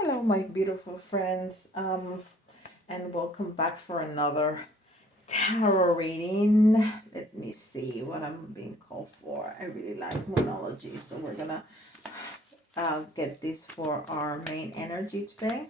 Hello, my beautiful friends, and welcome back for another tarot reading. Let me see what I'm being called for. I really like monology, so we're gonna get this for our main energy today.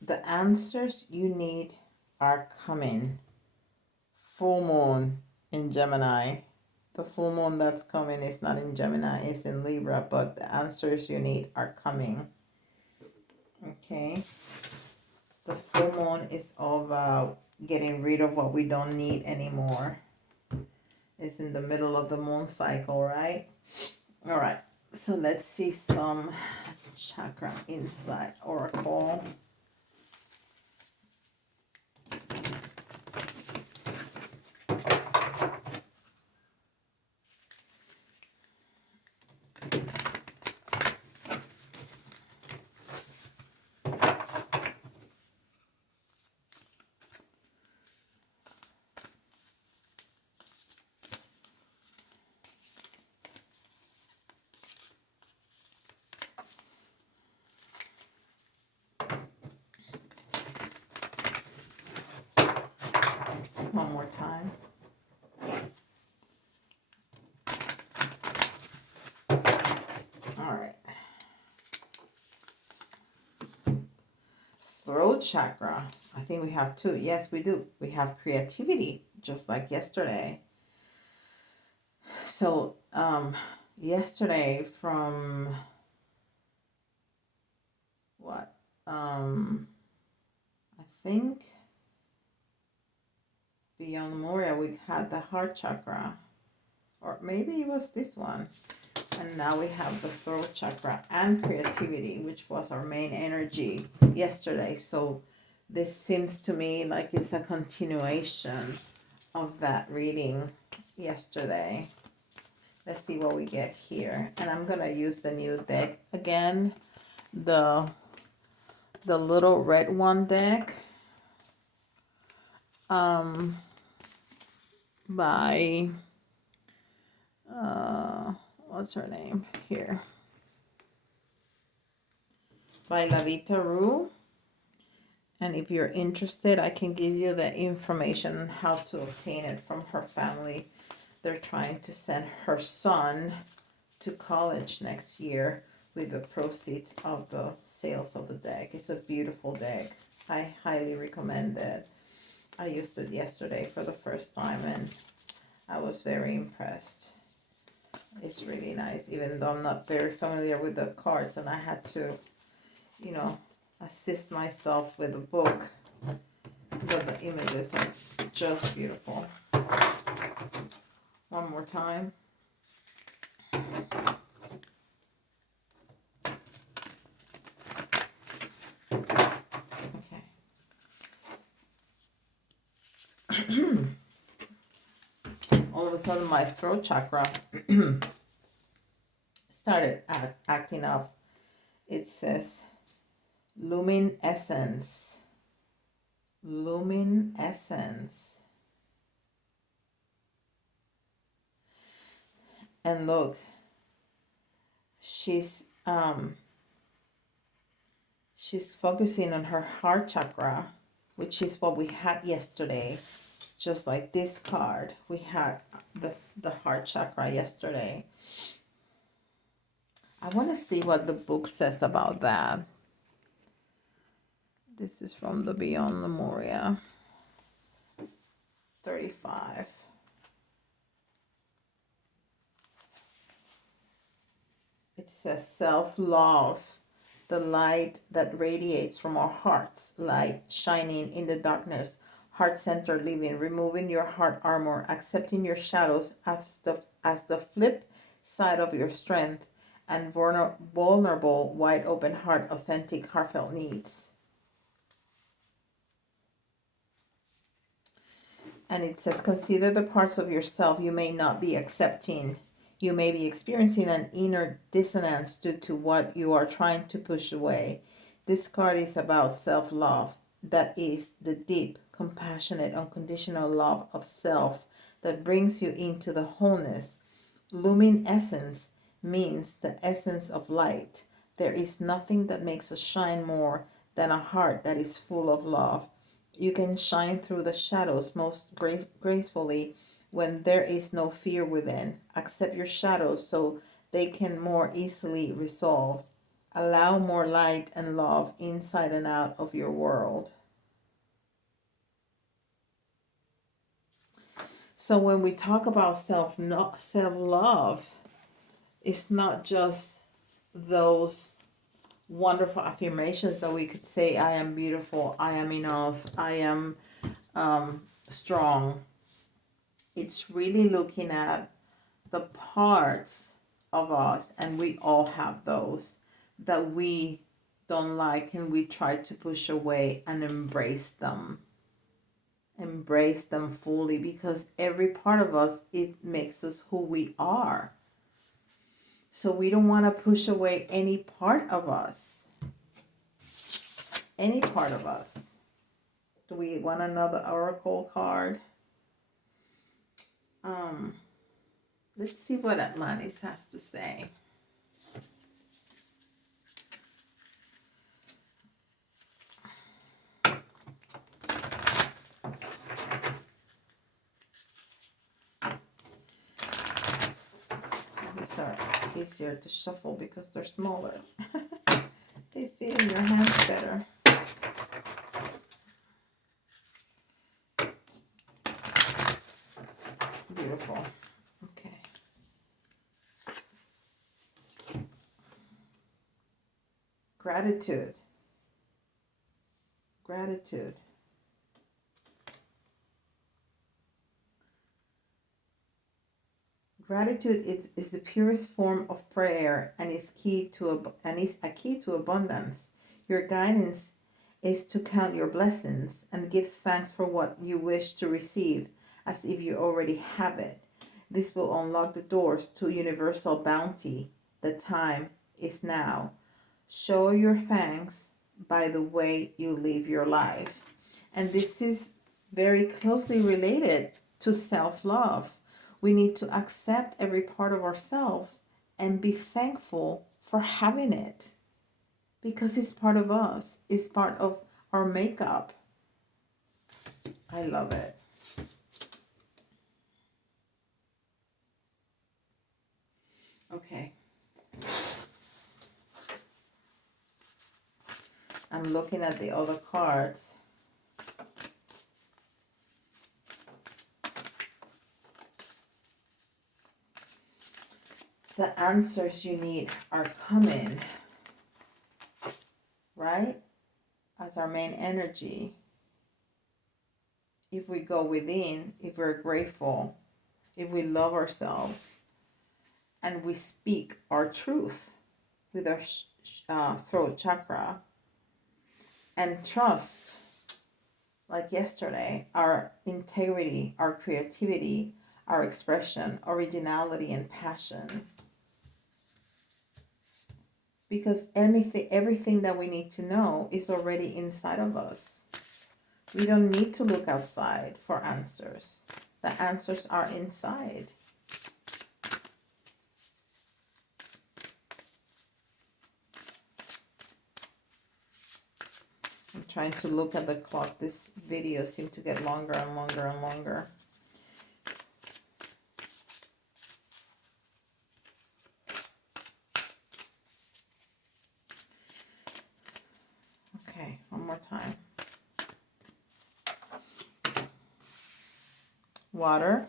The answers you need are coming. Full moon in Gemini. The full moon that's coming is not in Gemini, it's in Libra, but the answers you need are coming. Okay. The full moon is all about getting rid of what we don't need anymore. It's in the middle of the moon cycle, right? All right. So let's see some chakra insight oracle. One more time. All right. Throat chakra. I think we have two. Yes, we do. We have creativity, just like yesterday. So, yesterday from what? I think beyond Moria, we had the heart chakra, or maybe it was this one. And now we have the throat chakra and creativity, which was our main energy yesterday. So this seems to me like it's a continuation of that reading yesterday. Let's see what we get here. And I'm going to use the new deck again, the little red one deck by what's her name here? By Lavita Rue. And if you're interested, I can give you the information how to obtain it from her family. They're trying to send her son to college next year with the proceeds of the sales of the deck. It's a beautiful deck. I highly recommend it. I used it yesterday for the first time and I was very impressed. It's really nice, even though I'm not very familiar with the cards and I had to, assist myself with a book. But the images are just beautiful. One more time. Okay. All of a sudden my throat chakra started acting up. It says luminescence. Luminescence. And look, she's focusing on her heart chakra, which is what we had yesterday. Just like this card, we had the heart chakra yesterday. I want to see what the book says about that. This is from the Beyond Lemuria 35. It says self-love the light that radiates from our hearts, light shining in the darkness, heart-centered living, removing your heart armor, accepting your shadows as the flip side of your strength, and vulnerable, wide open heart, authentic, heartfelt needs. And it says, consider the parts of yourself you may not be accepting. You may be experiencing an inner dissonance due to what you are trying to push away. This card is about self-love. That is the deep, compassionate, unconditional love of self that brings you into the wholeness. Luminescence means the essence of light. There is nothing that makes us shine more than a heart that is full of love. You can shine through the shadows most gracefully when there is no fear within. Accept your shadows so they can more easily resolve. Allow more light and love inside and out of your world. So when we talk about self-love, it's not just those wonderful affirmations that we could say, I am beautiful, I am enough, I am strong. It's really looking at the parts of us, and we all have those, that we don't like and we try to push away, and embrace them. Embrace them fully, because every part of us, it makes us who we are. So we don't want to push away any part of us. Any part of us. Do we want another oracle card? Let's see what Atlantis has to say. These are easier to shuffle because they're smaller. They fit in your hands better. Beautiful. Okay. Gratitude. Gratitude. Gratitude is the purest form of prayer, and is a key to abundance. Your guidance is to count your blessings and give thanks for what you wish to receive, as if you already have it. This will unlock the doors to universal bounty. The time is now. Show your thanks by the way you live your life. And this is very closely related to self-love. We need to accept every part of ourselves and be thankful for having it, because it's part of us. It's part of our makeup. I love it. Okay. I'm looking at the other cards. The answers you need are coming, right? As our main energy. If we go within, if we're grateful, if we love ourselves, and we speak our truth with our throat chakra, and trust, like yesterday, our integrity, our creativity, our expression, originality, and passion. Because everything that we need to know is already inside of us. We don't need to look outside for answers. The answers are inside. I'm trying to look at the clock. This video seems to get longer and longer and longer. Okay, one more time. Water,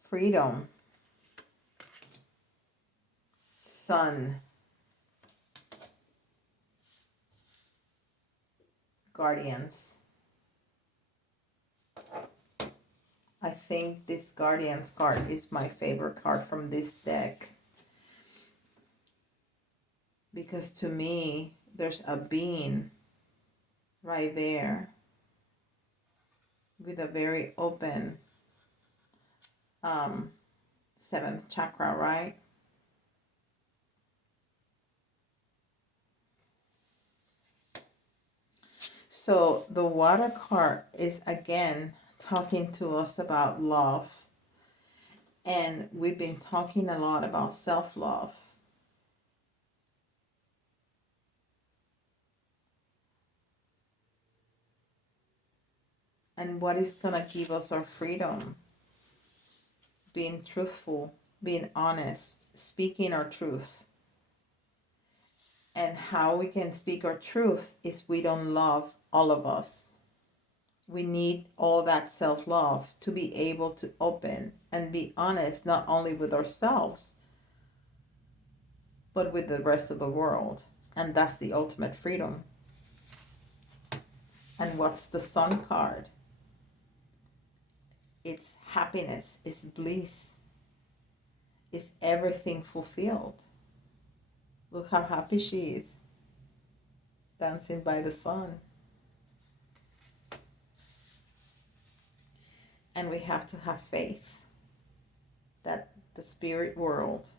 freedom, Sun Guardians. I think this Guardians card is my favorite card from this deck. Because to me, there's a being right there with a very open seventh chakra, right? So the water card is again talking to us about love. And we've been talking a lot about self-love. And what is going to give us our freedom? Being truthful, being honest, speaking our truth. And how we can speak our truth is we don't love all of us. We need all that self-love to be able to open and be honest, not only with ourselves, but with the rest of the world. And that's the ultimate freedom. And what's the Sun card? It's happiness, it's bliss, it's everything fulfilled. Look how happy she is, dancing by the sun. And we have to have faith that the spirit world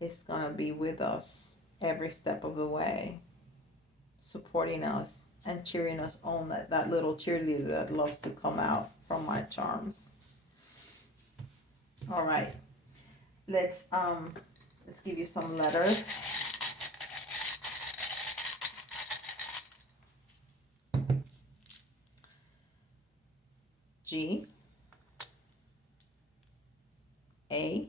is going to be with us every step of the way, supporting us and cheering us on, that little cheerleader that loves to come out from my charms. All right, let's give you some letters. G, A,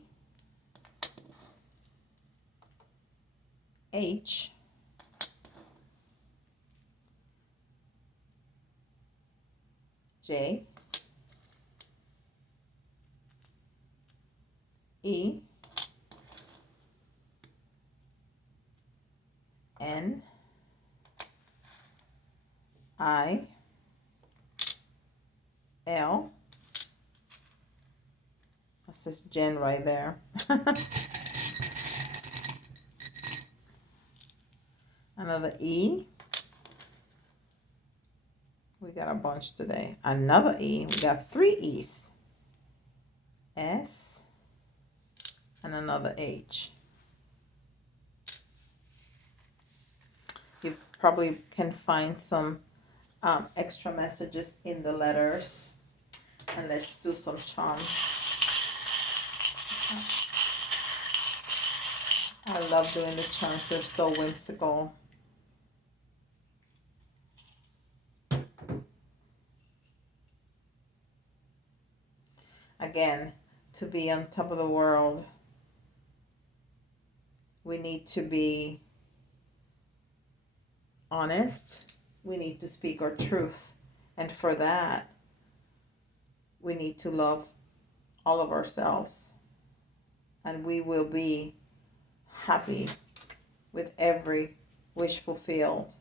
H, J, E, N, I, L. That's just Jen right there. Another E. We got a bunch today. Another E. We got 3 E's. S. And another H. You probably can find some extra messages in the letters. And let's do some charms. I love doing the charms. They're so whimsical. Again, to be on top of the world, we need to be honest. We need to speak our truth. And for that, we need to love all of ourselves. And we will be happy with every wish fulfilled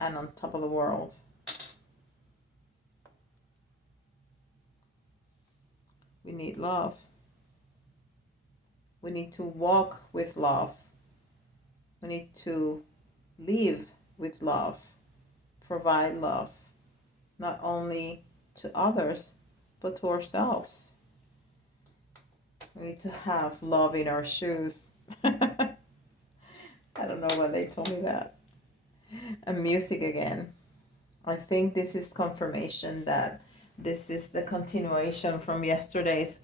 and on top of the world. We need love. We need to walk with love. We need to live with love, provide love, not only to others, but to ourselves. We need to have love in our shoes. I don't know why they told me that. And music again. I think this is confirmation that this is the continuation from yesterday's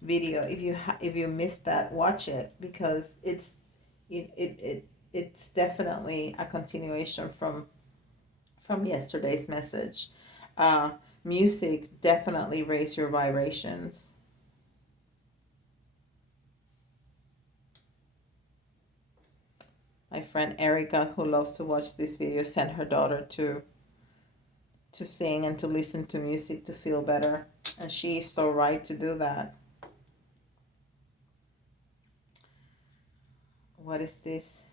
video. If you missed that, watch it, because it's definitely a continuation from yesterday's message. Music definitely raise your vibrations. My friend Erica, who loves to watch this video, sent her daughter to sing and to listen to music to feel better. And she is so right to do that. What is this?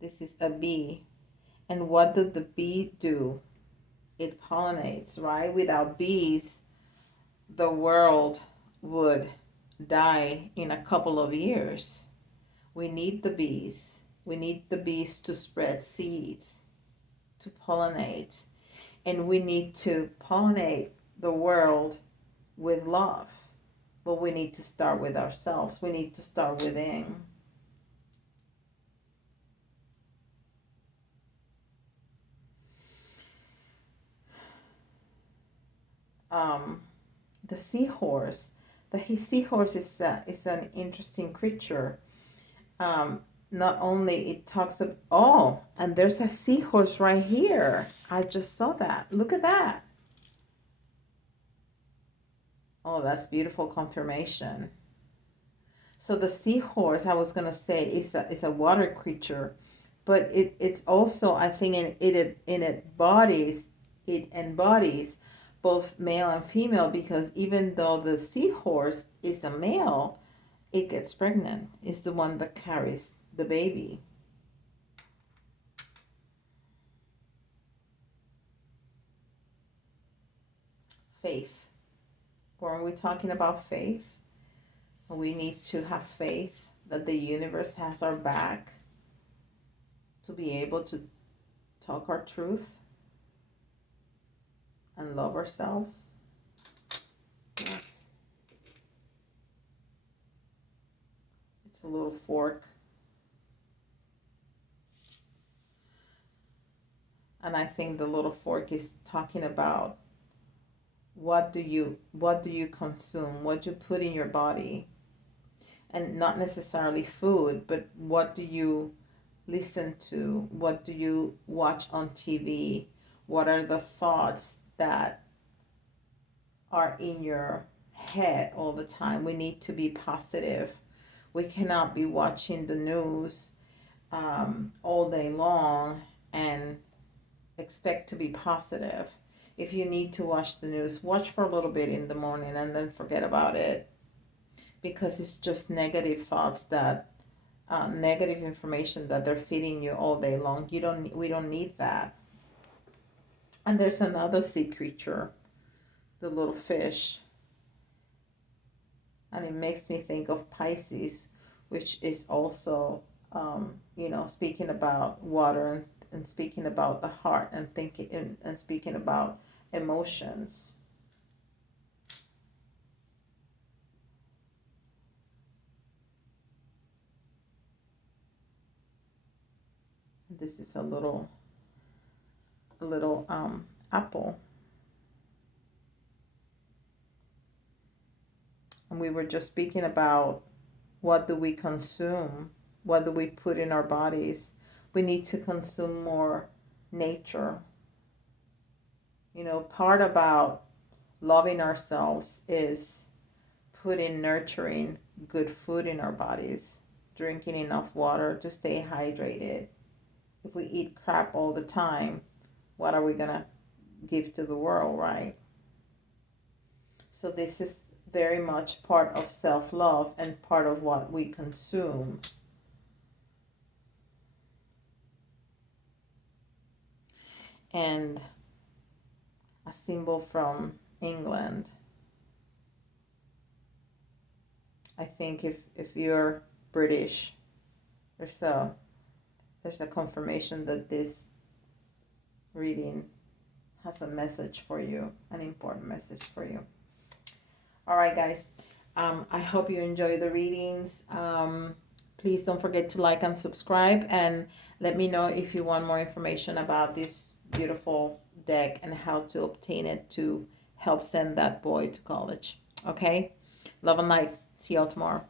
This is a bee. And what did the bee do? It pollinates, right? Without bees, the world would die in a couple of years. We need the bees. We need the bees to spread seeds, to pollinate. And we need to pollinate the world with love. But we need to start with ourselves. We need to start within. The seahorse. The seahorse is an interesting creature. Not only it talks of, oh, and there's a seahorse right here. I just saw that. Look at that. Oh, that's beautiful confirmation. So the seahorse, I was gonna say, is a water creature, but it's also, I think, it embodies both male and female, because even though the seahorse is a male, it gets pregnant. It's the one that carries the baby. Faith. Weren't we talking about faith? We need to have faith that the universe has our back to be able to talk our truth and love ourselves. Yes. It's a little fork. And I think the little fork is talking about what do you consume, what you put in your body, and not necessarily food, but what do you listen to, what do you watch on TV, what are the thoughts that are in your head all the time. We need to be positive. We cannot be watching the news all day long and expect to be positive. If you need to watch the news, watch for a little bit in the morning and then forget about it, because it's just negative thoughts that negative information that they're feeding you all day long. We don't need that. And there's another sea creature, the little fish, and it makes me think of Pisces, which is also speaking about water, and speaking about the heart, and thinking, and speaking about emotions. This is a little apple, and we were just speaking about what do we consume, what do we put in our bodies. We need to consume more nature. Part about loving ourselves is putting nurturing good food in our bodies, drinking enough water to stay hydrated. If we eat crap all the time, what are we going to give to the world, right? So this is very much part of self-love and part of what we consume. And a symbol from England. I think if you're British, there's a confirmation that this reading has a message for you, an important message for you. All right, guys. I hope you enjoy the readings. Please don't forget to like and subscribe, and let me know if you want more information about this beautiful deck and how to obtain it to help send that boy to college. Okay? Love and light. See y'all tomorrow.